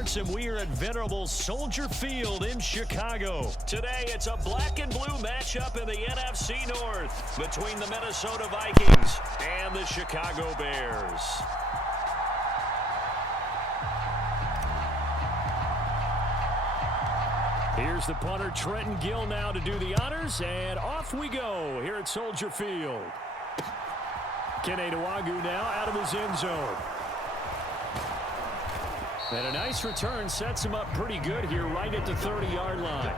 Sports, and we are at venerable Soldier Field in Chicago. Today, it's a black and blue matchup in the NFC North between the Minnesota Vikings and the Chicago Bears. Here's the punter, Trenton Gill, now to do the honors, and off we go here at Soldier Field. Kene Nwangwu now out of his end zone. And a nice return sets him up pretty good here right at the 30-yard line.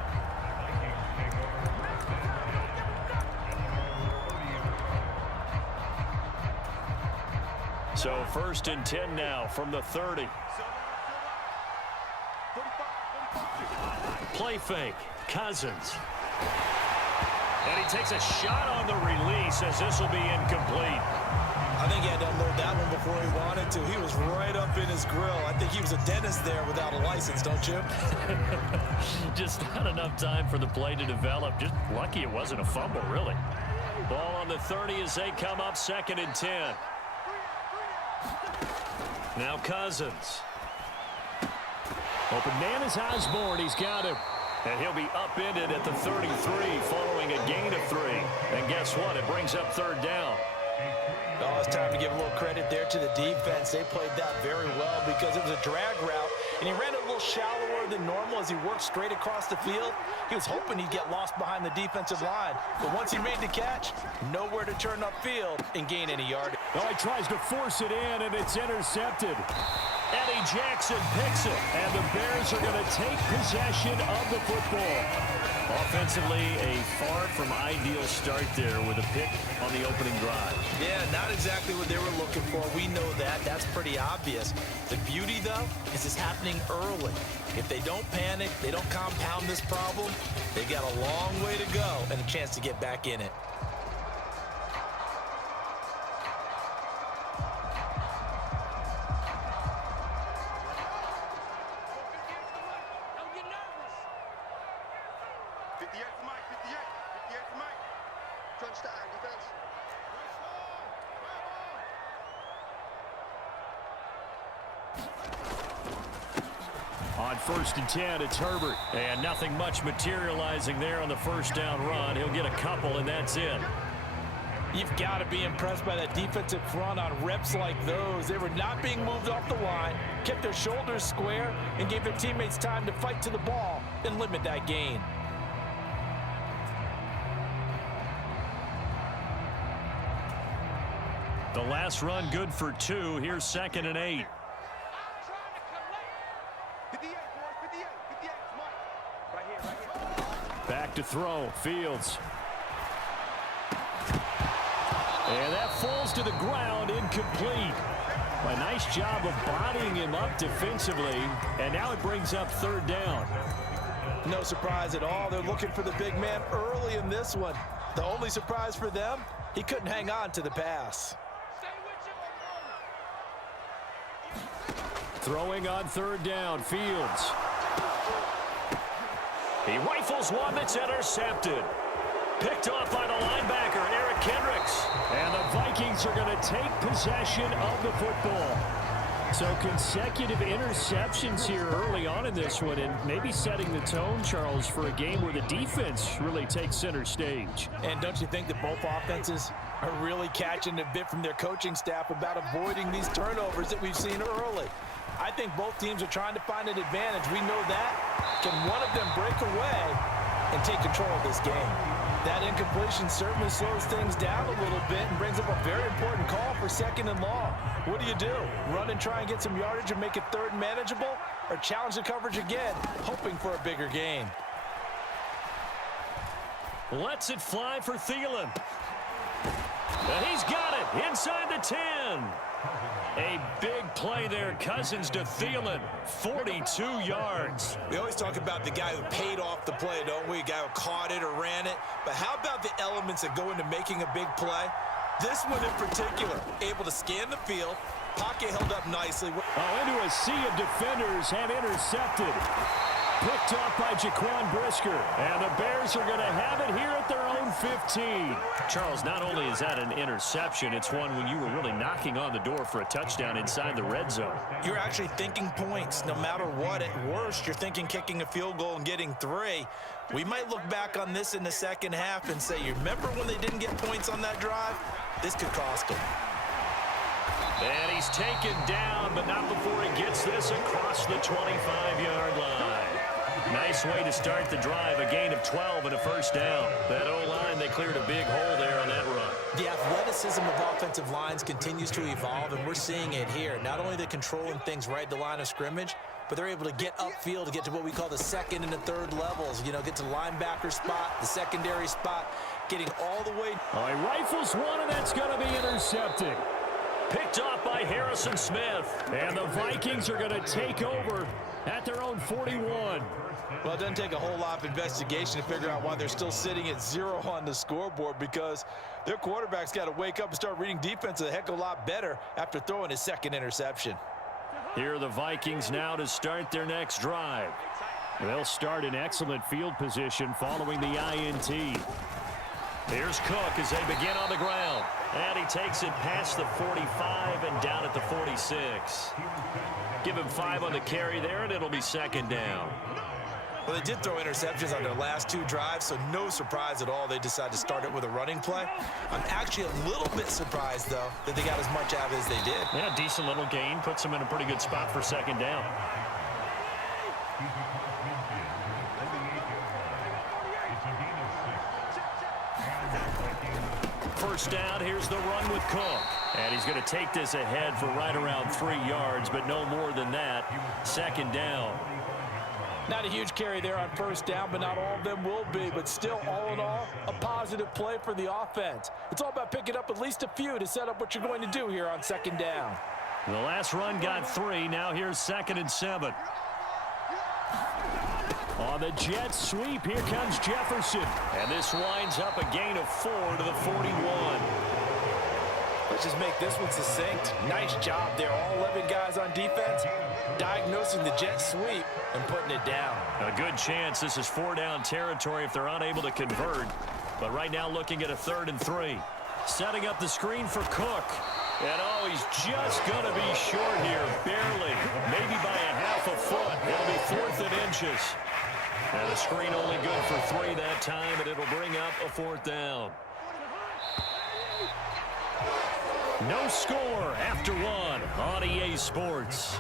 So 1st and 10 now from the 30. Play fake, Cousins. And he takes a shot on the release as this will be incomplete. I think he had to unload that one before he wanted to. He was right up in his grill. I think he was a dentist there without a license, don't you? Just not enough time for the play to develop. Just lucky it wasn't a fumble, really. Ball on the 30 as they come up 2nd and 10. Now Cousins. Open man is Osborne. He's got him. And he'll be upended at the 33 following a gain of 3. And guess what? It brings up 3rd down. Oh, it's time to give a little credit there to the defense. They played that very well because it was a drag route, and he ran a little shallower than normal as he worked straight across the field. He was hoping he'd get lost behind the defensive line, but once he made the catch, nowhere to turn upfield and gain any yardage. Oh, he tries to force it in, and it's intercepted. Eddie Jackson picks it, and the Bears are going to take possession of the football. Offensively, a far from ideal start there with a pick on the opening drive. Yeah, not exactly what they were looking for. We know that. That's pretty obvious. The beauty, though, is it's happening early. If they don't panic, they don't compound this problem, they got a long way to go and a chance to get back in it. On 1st and 10, it's Herbert. And nothing much materializing there on the 1st down run. He'll get a couple, and that's it. You've got to be impressed by that defensive front on reps like those. They were not being moved off the line, kept their shoulders square, and gave their teammates time to fight to the ball and limit that gain. The last run good for 2. Here's 2nd and 8. Back to throw, Fields. And that falls to the ground, incomplete. A nice job of bodying him up defensively, and now it brings up 3rd down. No surprise at all. They're looking for the big man early in this one. The only surprise for them, he couldn't hang on to the pass. Throwing on 3rd down, Fields. He rifles one that's intercepted. Picked off by the linebacker, Eric Kendricks. And the Vikings are going to take possession of the football. So consecutive interceptions here early on in this one, and maybe setting the tone, Charles, for a game where the defense really takes center stage. And don't you think that both offenses are really catching a bit from their coaching staff about avoiding these turnovers that we've seen early? I think both teams are trying to find an advantage. We know that. Can one of them break away and take control of this game? That incompletion certainly slows things down a little bit and brings up a very important call for 2nd and long. What do? Run and try and get some yardage and make it 3rd manageable, or challenge the coverage again, hoping for a bigger gain? Lets it fly for Thielen. And he's got it inside the 10. A big play there, Cousins to Thielen, 42 yards. We always talk about the guy who paid off the play, don't we? A guy who caught it or ran it. But how about the elements that go into making a big play? This one in particular, able to scan the field, pocket held up nicely. Oh, into a sea of defenders and intercepted. picked off by Jaquan Brisker. And the Bears are going to have it here at their own 15. Charles, not only is that an interception, it's one when you were really knocking on the door for a touchdown inside the red zone. You're actually thinking points. No matter what, at worst, you're thinking kicking a field goal and getting 3. We might look back on this in the second half and say, you remember when they didn't get points on that drive? This could cost them. And he's taken down, but not before he gets this across the 25-yard line. Nice way to start the drive, a gain of 12 and a first down. That O-line, they cleared a big hole there on that run. The athleticism of offensive lines continues to evolve, and we're seeing it here. Not only are they controlling things right at the line of scrimmage, but they're able to get upfield to get to what we call the second and the third levels. You know, get to the linebacker spot, the secondary spot, getting all the way. All right, rifles one, and that's going to be intercepted. Picked off by Harrison Smith. And the Vikings are going to take over at their own 41. Well, it doesn't take a whole lot of investigation to figure out why they're still sitting at 0 on the scoreboard, because their quarterback's got to wake up and start reading defense a heck of a lot better after throwing his second interception. Here are the Vikings now to start their next drive. They'll start in excellent field position following the INT. Here's Cook as they begin on the ground. And he takes it past the 45 and down at the 46. Give him 5 on the carry there, and it'll be second down. Well, they did throw interceptions on their last 2 drives, so no surprise at all they decided to start it with a running play. I'm actually a little bit surprised, though, that they got as much out of it as they did. Yeah, decent little gain. Puts them in a pretty good spot for second down. First down, here's the run with Cook. And he's going to take this ahead for right around 3 yards, but no more than that. Second down. Not a huge carry there on first down, but not all of them will be. But still, all in all, a positive play for the offense. It's all about picking up at least a few to set up what you're going to do here on second down. The last run got 3. Now here's 2nd and 7. On the jet sweep, here comes Jefferson. And this winds up a gain of 4 to the 41. Let's just make this one succinct. Nice job there. All 11 guys on defense diagnosing the jet sweep and putting it down. A good chance this is 4-down territory if they're unable to convert. But right now looking at a 3rd and 3. Setting up the screen for Cook. And oh, he's just going to be short here, barely. Maybe by a half a foot. It'll be 4th and inches. And the screen only good for 3 that time, and it'll bring up a 4th down. No score after 1 on EA Sports.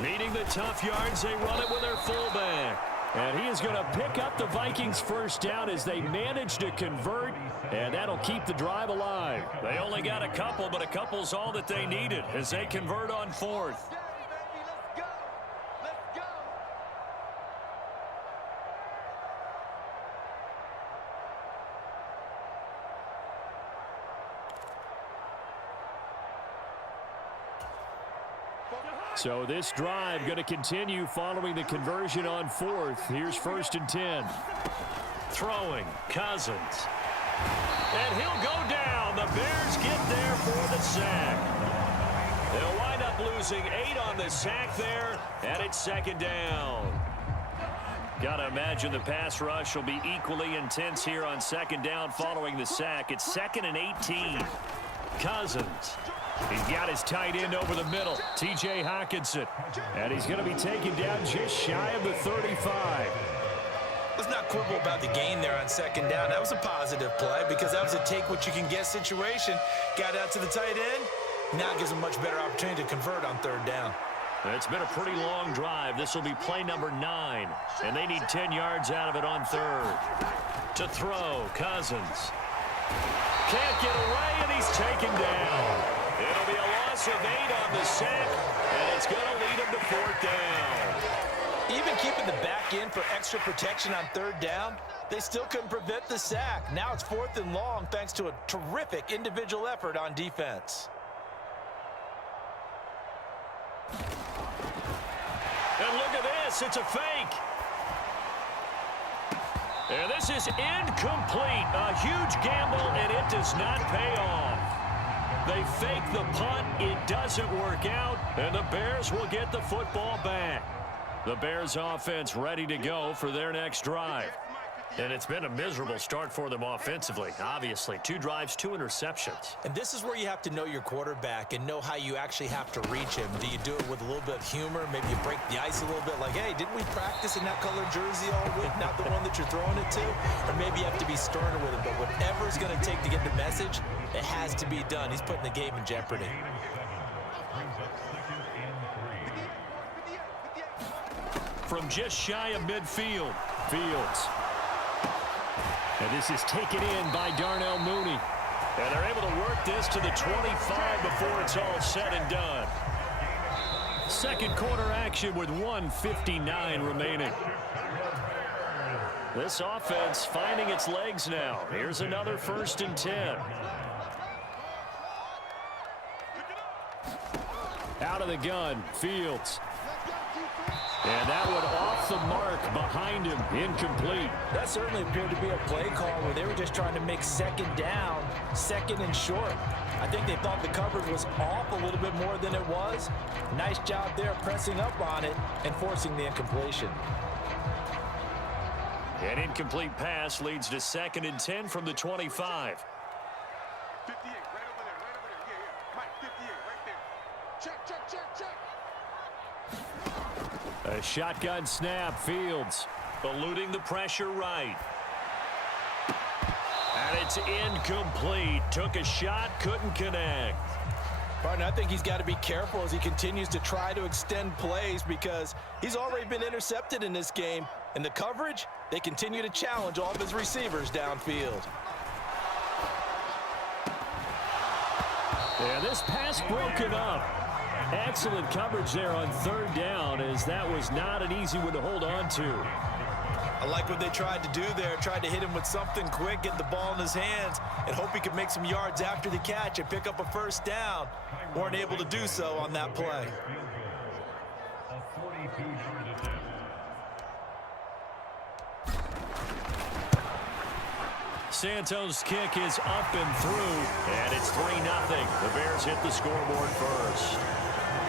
Needing the tough yards, they run it with their fullback. And he is going to pick up the Vikings first down as they manage to convert, and that'll keep the drive alive. They only got a couple, but a couple's all that they needed as they convert on 4th. So this drive going to continue following the conversion on 4th. Here's 1st and 10. Throwing, Cousins. And he'll go down. The Bears get there for the sack. They'll wind up losing 8 on the sack there, and it's second down. Got to imagine the pass rush will be equally intense here on second down following the sack. It's 2nd and 18. Cousins. He's got his tight end over the middle, T.J. Hockenson. And he's going to be taken down just shy of the 35. Let's not quibble about the gain there on second down. That was a positive play because that was a take-what-you-can-get situation. Got out to the tight end. Now gives them a much better opportunity to convert on 3rd down. It's been a pretty long drive. This will be play number 9. And they need 10 yards out of it on 3rd. To throw, Cousins. Can't get away, and he's taken down. It'll be a loss of 8 on the sack, and it's going to lead him to 4th down. Even keeping the back in for extra protection on 3rd down, they still couldn't prevent the sack. Now it's 4th and long thanks to a terrific individual effort on defense. And look at this. It's a fake. And this is incomplete. A huge gamble, and it does not pay off. They fake the punt. It doesn't work out, and the Bears will get the football back. The Bears offense ready to go for their next drive. And it's been a miserable start for them offensively. Obviously, 2 drives, 2 interceptions. And this is where you have to know your quarterback and know how you actually have to reach him. Do you do it with a little bit of humor? Maybe you break the ice a little bit like, hey, didn't we practice in that colored jersey all week, not the one that you're throwing it to? Or maybe you have to be sterner with him. But whatever it's going to take to get the message, it has to be done. He's putting the game in jeopardy. From just shy of midfield, Fields. And this is taken in by Darnell Mooney. And they're able to work this to the 25 before it's all said and done. Second quarter action with 1:59 remaining. This offense finding its legs now. Here's another 1st and 10. Out of the gun, Fields. And that one off the mark behind him, incomplete. That certainly appeared to be a play call where they were just trying to make second down, second and short. I think they thought the coverage was off a little bit more than it was. Nice job there pressing up on it and forcing the incompletion. An incomplete pass leads to 2nd and 10 from the 25. 58, right over there, right over there. Yeah. Mike, 58, right there. Check, check, check, check. A shotgun snap, Fields eluding the pressure right. And it's incomplete. Took a shot, couldn't connect. Partner, I think he's got to be careful as he continues to try to extend plays because he's already been intercepted in this game. And the coverage, they continue to challenge all of his receivers downfield. Yeah, this pass broken up. Excellent coverage there on 3rd down, as that was not an easy one to hold on to. I like what they tried to do there. Tried to hit him with something quick, get the ball in his hands, and hope he could make some yards after the catch and pick up a 1st down. Weren't able to do so on that play. Santos' kick is up and through, and it's 3-0. The Bears hit the scoreboard first.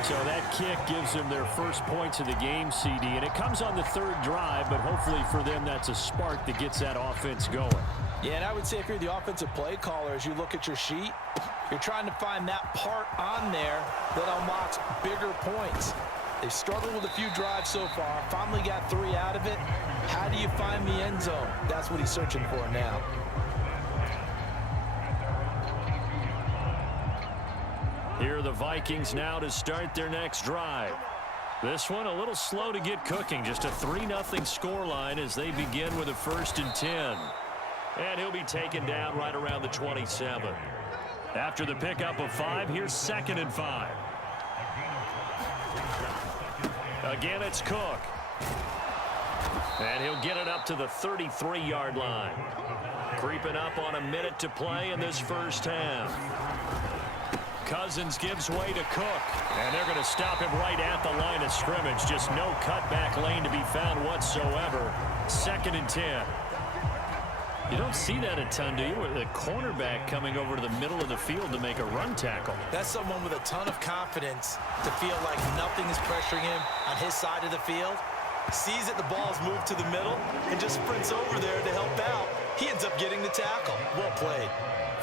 So that kick gives them their first points of the game, CD, and it comes on the 3rd drive, but hopefully for them that's a spark that gets that offense going. Yeah, and I would say if you're the offensive play caller, as you look at your sheet, you're trying to find that part on there that unlocks bigger points. They've struggled with a few drives so far, finally got 3 out of it. How do you find the end zone? That's what he's searching for now. Here are the Vikings now to start their next drive. This one a little slow to get cooking. Just a 3-0 scoreline as they begin with a 1st and 10. And he'll be taken down right around the 27. After the pickup of 5, here's 2nd and 5. Again, it's Cook. And he'll get it up to the 33-yard line. Creeping up on a minute to play in this first half. Cousins gives way to Cook, and they're going to stop him right at the line of scrimmage. Just no cutback lane to be found whatsoever. 2nd and 10. You don't see that a ton, do you? With the cornerback coming over to the middle of the field to make a run tackle. That's someone with a ton of confidence to feel like nothing is pressuring him on his side of the field. Sees that the ball's moved to the middle and just sprints over there to help out. He ends up getting the tackle. Well played.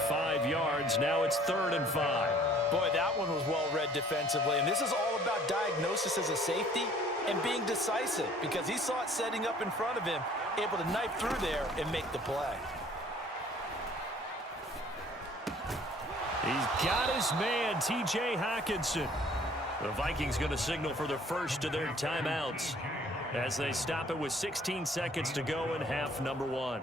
5 yards. Now it's 3rd and 5. Boy, that one was well read defensively. And this is all about diagnosis as a safety and being decisive because he saw it setting up in front of him, able to knife through there and make the play. He's got his man, T.J. Hockenson. The Vikings going to signal for the first of their timeouts as they stop it with 16 seconds to go in half number 1.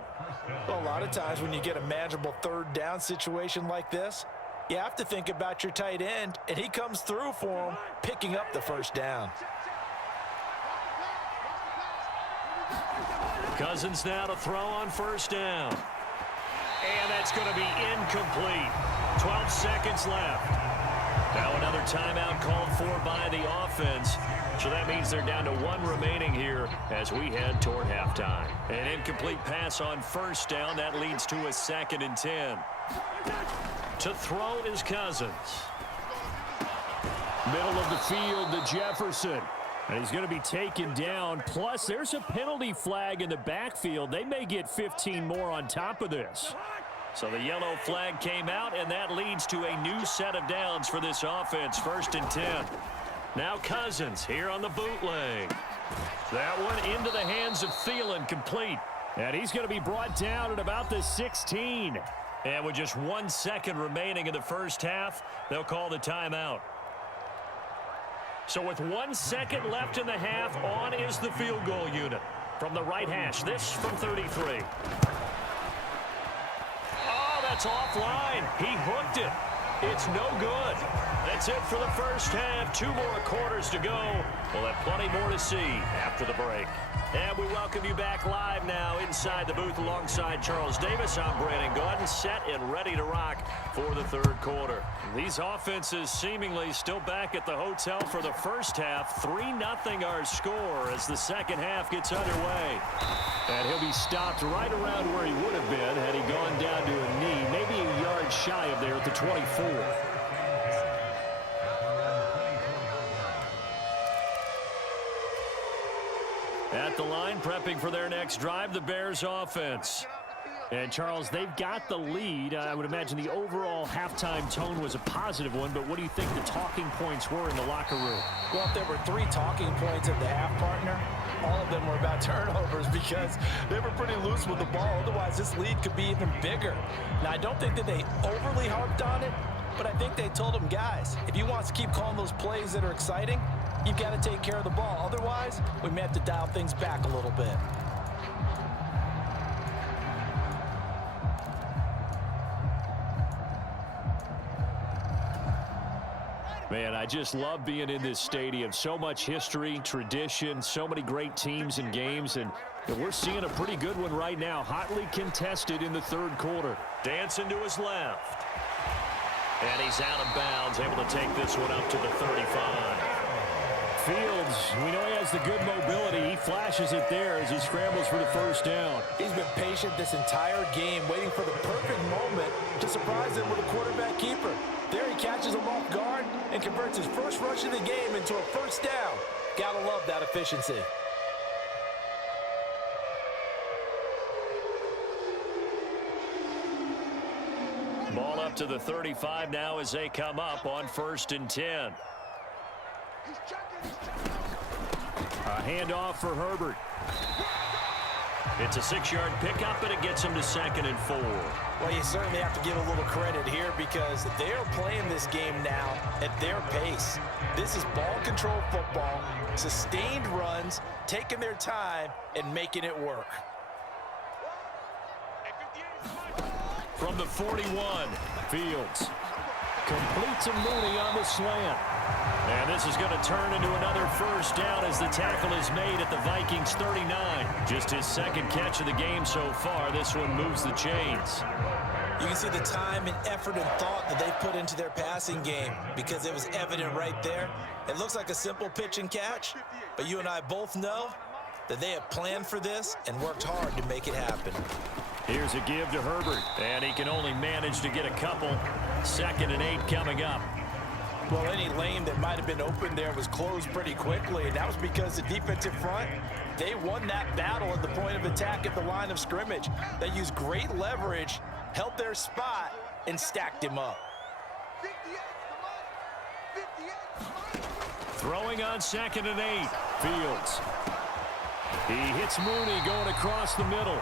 Well, a lot of times when you get a manageable 3rd down situation like this, you have to think about your tight end, and he comes through for him, picking up the 1st down. Cousins now to throw on 1st down. And that's going to be incomplete. 12 seconds left. Now another timeout called for by the offense. So that means they're down to 1 remaining here as we head toward halftime. An incomplete pass on first down. That leads to a 2nd and 10. To throw is Cousins. Middle of the field to Jefferson. And he's going to be taken down. Plus, there's a penalty flag in the backfield. They may get 15 more on top of this. So the yellow flag came out, and that leads to a new set of downs for this offense. 1st and 10. Now Cousins here on the bootleg. That one into the hands of Thielen, complete. And he's going to be brought down at about the 16. And with just 1 second remaining in the first half, they'll call the timeout. So with 1 second left in the half, on is the field goal unit. From the right hash, this from 33. Oh, that's offline. He hooked it. It's no good. That's it for the first half. 2 more quarters to go. We'll have plenty more to see after the break. And we welcome you back live now inside the booth alongside Charles Davis. I'm Brandon Gordon, set and ready to rock for the 3rd quarter. These offenses seemingly still back at the hotel for the first half. 3-0 our score as the second half gets underway. And he'll be stopped right around where he would have been had he gone down to a knee, maybe a yard shy of there at the 24. At the line, prepping for their next drive, the Bears offense. And, Charles, they've got the lead. I would imagine the overall halftime tone was a positive one, but what do you think the talking points were in the locker room? Well, if there were 3 talking points at the half, partner, all of them were about turnovers because they were pretty loose with the ball. Otherwise, this lead could be even bigger. Now, I don't think that they overly harped on it, but I think they told them, guys, if you want to keep calling those plays that are exciting, you've got to take care of the ball. Otherwise, we may have to dial things back a little bit. Man, I just love being in this stadium. So much history, tradition, so many great teams and games, and we're seeing a pretty good one right now. Hotly contested in the 3rd quarter. Dancing to his left. And he's out of bounds, able to take this one up to the 35. Fields, we know he has the good mobility. He flashes it there as he scrambles for the first down. He's been patient this entire game, waiting for the perfect moment to surprise him with a quarterback keeper. There he catches him off guard and converts his first rush of the game into a first down. Gotta love that efficiency. Ball up to the 35 now as they come up on 1st and 10. A handoff for Herbert. It's a 6-yard pickup, and it gets him to 2nd and 4. Well, you certainly have to give a little credit here because they're playing this game now at their pace. This is ball control football, sustained runs, taking their time, and making it work. From the 41, Fields completes a Mooney on the slant. And this is going to turn into another first down as the tackle is made at the Vikings 39. Just his 2nd catch of the game so far. This one moves the chains. You can see the time and effort and thought that they put into their passing game because it was evident right there. It looks like a simple pitch and catch, but you and I both know that they have planned for this and worked hard to make it happen. Here's a give to Herbert, and he can only manage to get a couple. 2nd and 8 coming up. Well, any lane that might have been open there was closed pretty quickly, and that was because the defensive front, they won that battle at the point of attack at the line of scrimmage. They used great leverage, held their spot, and stacked him up. Throwing on 2nd and 8. Fields. He hits Mooney going across the middle.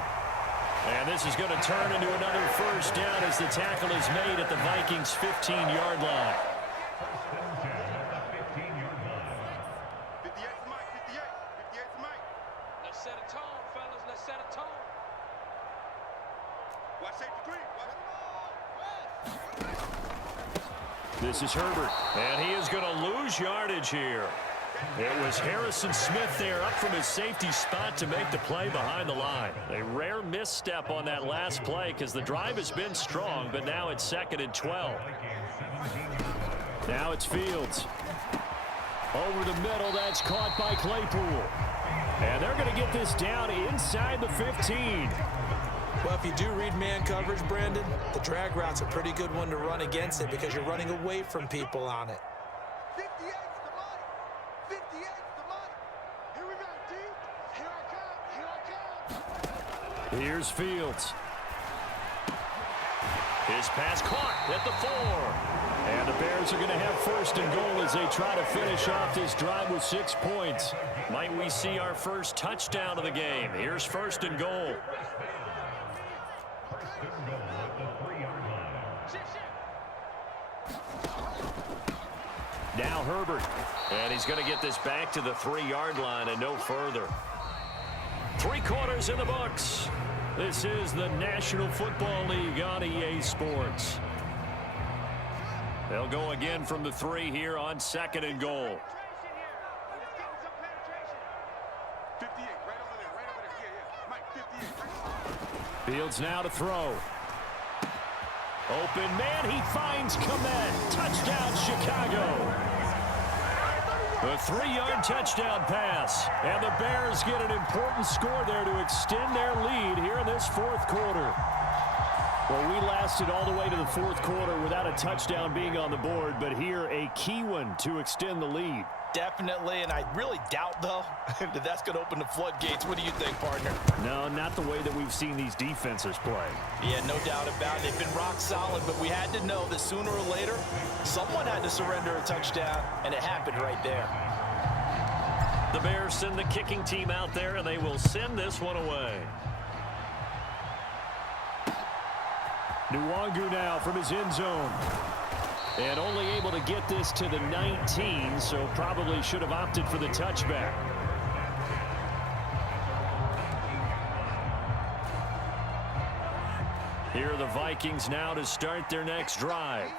And this is going to turn into another first down as the tackle is made at the Vikings' 15-yard line. 58's Mike, 58's Mike. Let's set a tone, fellas. Let's set a tone. Watch safety green. This is Herbert, and he is going to lose yardage here. It was Harrison Smith there up from his safety spot to make the play behind the line. A rare misstep on that last play because the drive has been strong, but now it's 2nd and 12. Now it's Fields. Over the middle, that's caught by Claypool. And they're going to get this down inside the 15. Well, if you do read man coverage, Brandon, the drag route's a pretty good one to run against it because you're running away from people on it. 58's the money. 58's the money. Here we go, D. Here I come. Here I come. Here's Fields. His pass caught at the 4. And the Bears are going to have first and goal as they try to finish off this drive with 6 points. Might we see our first touchdown of the game? Here's first and goal. Now Herbert. And he's going to get this back to the 3-yard line and no further. 3 quarters in the books. This is the National Football League on EA Sports. They'll go again from the 3 here on second and goal. 58, right over there, right over there. Yeah. Mike, 58. Fields now to throw. Open man, he finds Kemet. Touchdown, Chicago. A 3-yard touchdown pass. And the Bears get an important score there to extend their lead here in this 4th quarter. Well, we lasted all the way to the 4th quarter without a touchdown being on the board, but here a key one to extend the lead. Definitely, and I really doubt, though, that that's going to open the floodgates. What do you think, partner? No, not the way that we've seen these defenses play. Yeah, no doubt about it. They've been rock solid, but we had to know that sooner or later, someone had to surrender a touchdown, and it happened right there. The Bears send the kicking team out there, and they will send this one away. Nwangu now from his end zone. And only able to get this to the 19, so probably should have opted for the touchback. Here are the Vikings now to start their next drive.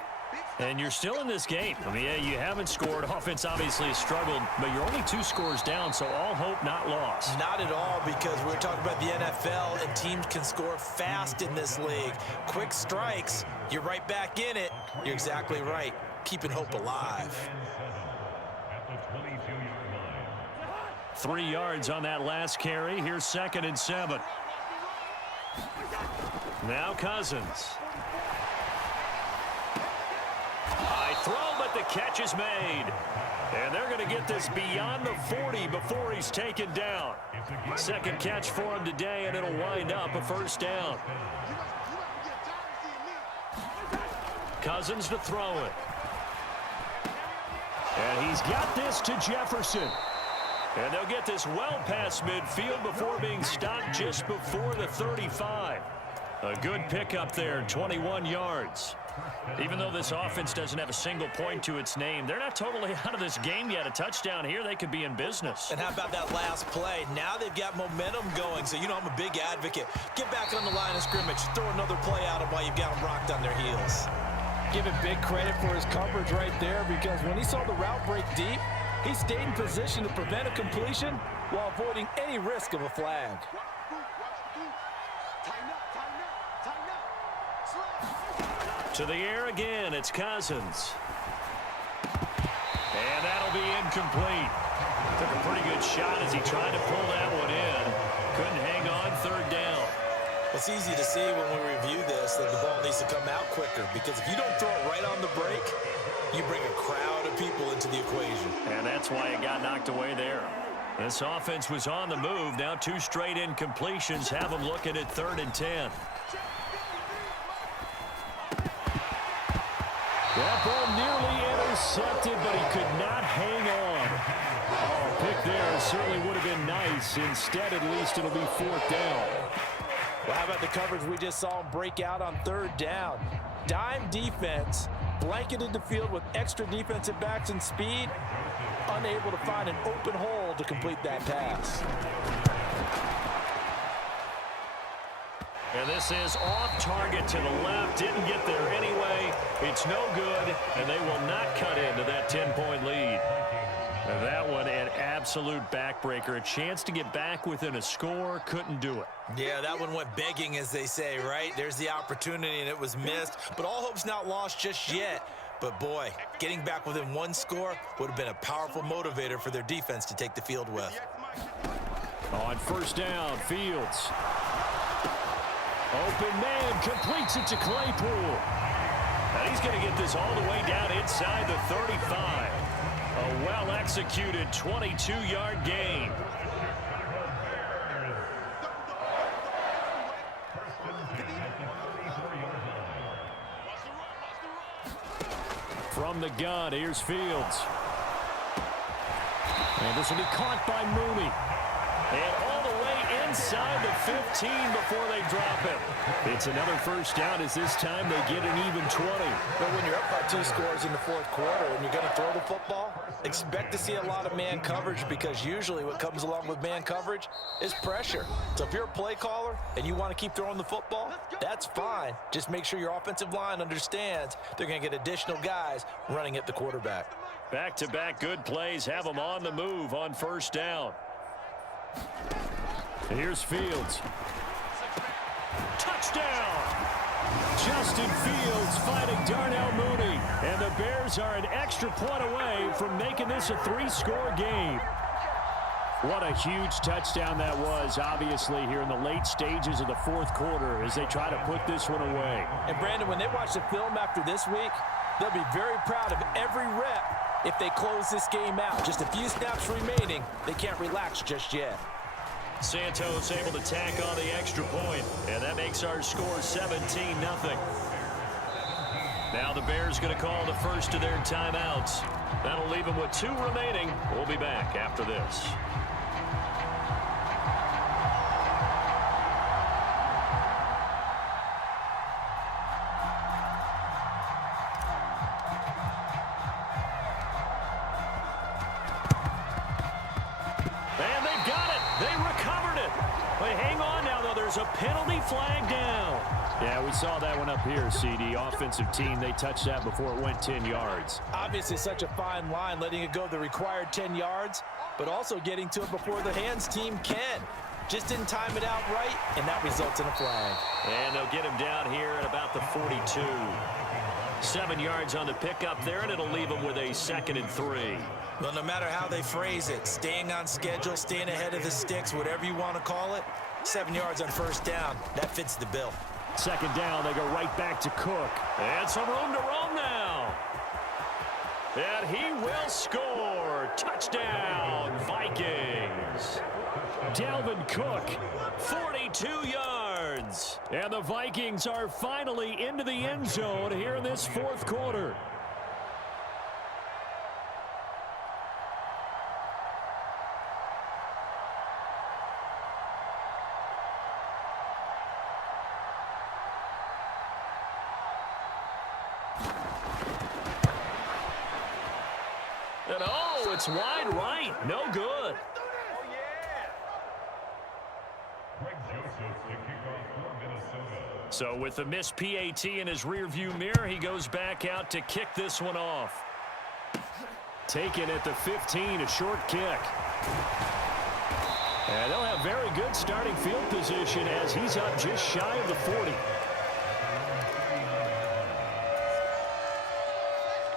And you're still in this game. I mean, yeah, you haven't scored. Offense obviously has struggled, but you're only 2 scores down, so all hope not lost. Not at all, because we're talking about the NFL, and teams can score fast in this league. Quick strikes, you're right back in it. You're exactly right. Keeping hope alive. 3 yards on that last carry. Here's 2nd and 7. Now Cousins. High throw, but the catch is made. And they're going to get this beyond the 40 before he's taken down. 2nd catch for him today, and it'll wind up a first down. Cousins to throw it. And he's got this to Jefferson. And they'll get this well past midfield before being stopped just before the 35. A good pickup there, 21 yards. Even though this offense doesn't have a single point to its name, they're not totally out of this game yet. A touchdown here, they could be in business. And how about that last play? Now they've got momentum going, so you know I'm a big advocate. Get back on the line of scrimmage. Throw another play at them while you've got them rocked on their heels. Give him big credit for his coverage right there, because when he saw the route break deep, he stayed in position to prevent a completion while avoiding any risk of a flag. To the air again, it's Cousins. And that'll be incomplete. Took a pretty good shot as he tried to pull that one in. Couldn't hang on, 3rd down. It's easy to see when we review this that the ball needs to come out quicker, because if you don't throw it right on the break, you bring a crowd of people into the equation. And that's why it got knocked away there. This offense was on the move. Now 2 straight incompletions have them looking at 3rd and 10. That ball nearly intercepted, but he could not hang on. Oh, pick there certainly would have been nice. Instead, at least it'll be 4th down. Well, how about the coverage we just saw him break out on 3rd down? Dime defense, blanketed the field with extra defensive backs and speed, unable to find an open hole to complete that pass. And this is off target to the left. Didn't get there anyway. It's no good, and they will not cut into that 10-point lead. And that one, an absolute backbreaker. A chance to get back within a score. Couldn't do it. Yeah, that one went begging, as they say, right? There's the opportunity, and it was missed. But all hope's not lost just yet. But, boy, getting back within 1 score would have been a powerful motivator for their defense to take the field with. On first down, Fields. Open man, completes it to Claypool. And he's going to get this all the way down inside the 35. A well-executed 22-yard gain. From the gun, here's Fields. And this will be caught by Mooney. And all the way inside the 15 before they drop it. It's another first down as this time they get an even 20. But when you're up by 2 scores in the fourth quarter and you're going to throw the football, expect to see a lot of man coverage, because usually what comes along with man coverage is pressure. So if you're a play caller and you want to keep throwing the football, that's fine. Just make sure your offensive line understands they're going to get additional guys running at the quarterback. Back-to-back good plays have them on the move on first down. Here's Fields. Touchdown! Justin Fields finding Darnell Mooney. And the Bears are an extra point away from making this a 3-score game. What a huge touchdown that was, obviously, here in the late stages of the fourth quarter as they try to put this one away. And, Brandon, when they watch the film after this week, they'll be very proud of every rep if they close this game out. Just a few snaps remaining. They can't relax just yet. Santos able to tack on the extra point, and that makes our score 17-0. Now the Bears going to call the first of their timeouts. That'll leave them with 2 remaining. We'll be back after this. And they've got it. They recovered it. But hang on now, though. There's a penalty flag down. Yeah, we saw that one up here, CD. Offensive team, they touched that before it went 10 yards. Obviously, such a fine line, letting it go the required 10 yards, but also getting to it before the hands team can. Just didn't time it out right, and that results in a flag. And they'll get him down here at about the 42. 7 yards on the pickup there, and it'll leave them with a 2nd and 3. Well, no matter how they phrase it, staying on schedule, staying ahead of the sticks, whatever you want to call it, 7 yards on first down, that fits the bill. 2nd down, they go right back to Cook. And some room to roam now. And he will score. Touchdown, Vikings. Dalvin Cook, 42 yards. And the Vikings are finally into the end zone here in this fourth quarter. And oh, it's wide right. No good. So with the missed PAT in his rearview mirror, he goes back out to kick this one off. Taken at the 15, a short kick. And they'll have very good starting field position as he's up just shy of the 40.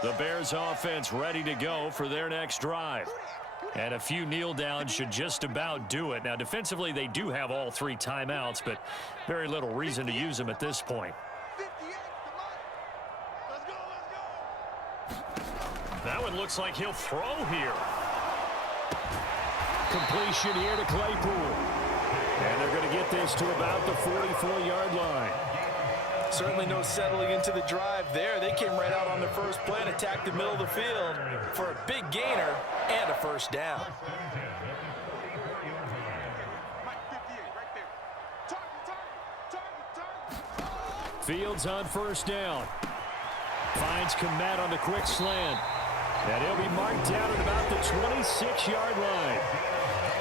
The Bears offense ready to go for their next drive. And a few kneel downs should just about do it. Now, defensively, they do have all 3 timeouts, but very little reason to use them at this point. That one looks like he'll throw here. Completion here to Claypool. And they're going to get this to about the 44-yard line. Certainly no settling into the drive there. They came right out on their first play and attacked the middle of the field for a big gainer and a first down. Fields on first down. Finds Kemet on the quick slant. And he'll be marked down at about the 26-yard line.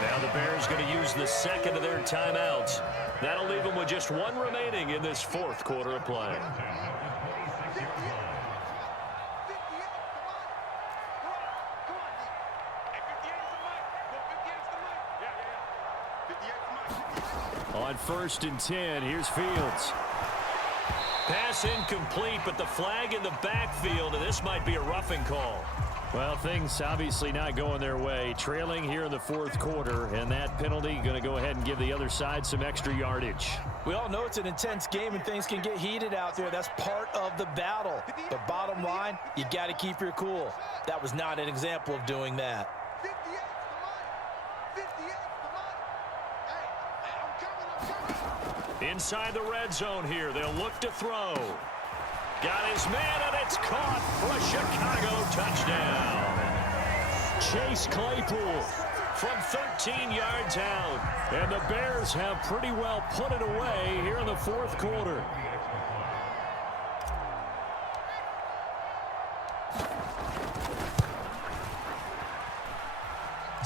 Now the Bears going to use the 2nd of their timeouts. That'll leave them with just 1 remaining in this fourth quarter of play. On 1st and 10, here's Fields. Pass incomplete, but the flag in the backfield, and this might be a roughing call. Well, things obviously not going their way. Trailing here in the fourth quarter, and that penalty going to go ahead and give the other side some extra yardage. We all know it's an intense game and things can get heated out there. That's part of the battle. But bottom line, you got to keep your cool. That was not an example of doing that. 58's the money. 58's the money. Hey, I'm coming. Inside the red zone here, they'll look to throw. Got his man, and it's caught for a Chicago touchdown. Chase Claypool from 13 yards out. And the Bears have pretty well put it away here in the fourth quarter.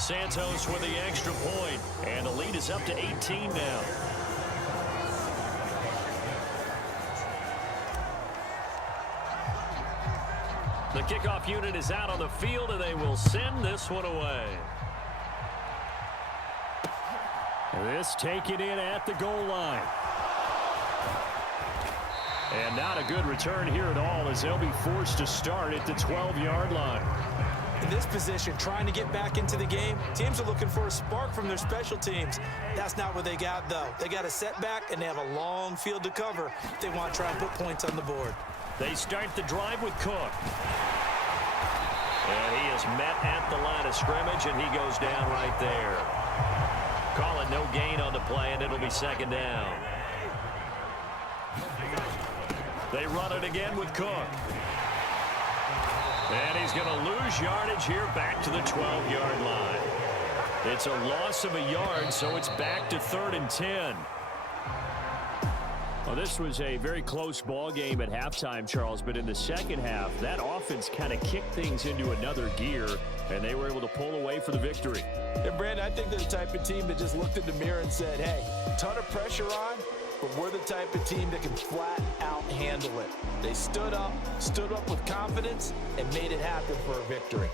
Santos with the extra point, and the lead is up to 18 now. The kickoff unit is out on the field, and they will send this one away. This taken in at the goal line. And not a good return here at all, as they'll be forced to start at the 12-yard line. In this position, trying to get back into the game, teams are looking for a spark from their special teams. That's not what they got, though. They got a setback, and they have a long field to cover if they want to try and put points on the board. They start the drive with Cook. And he is met at the line of scrimmage, and he goes down right there. Call it no gain on the play, and it'll be second down. They run it again with Cook. And he's going to lose yardage here back to the 12-yard line. It's a loss of a yard, so it's back to 3rd and 10. Well, this was a very close ball game at halftime, Charles, but in the second half, that offense kind of kicked things into another gear, and they were able to pull away for the victory. And, Brandon, I think they're the type of team that just looked in the mirror and said, hey, ton of pressure on, but we're the type of team that can flat out handle it. They stood up with confidence, and made it happen for a victory.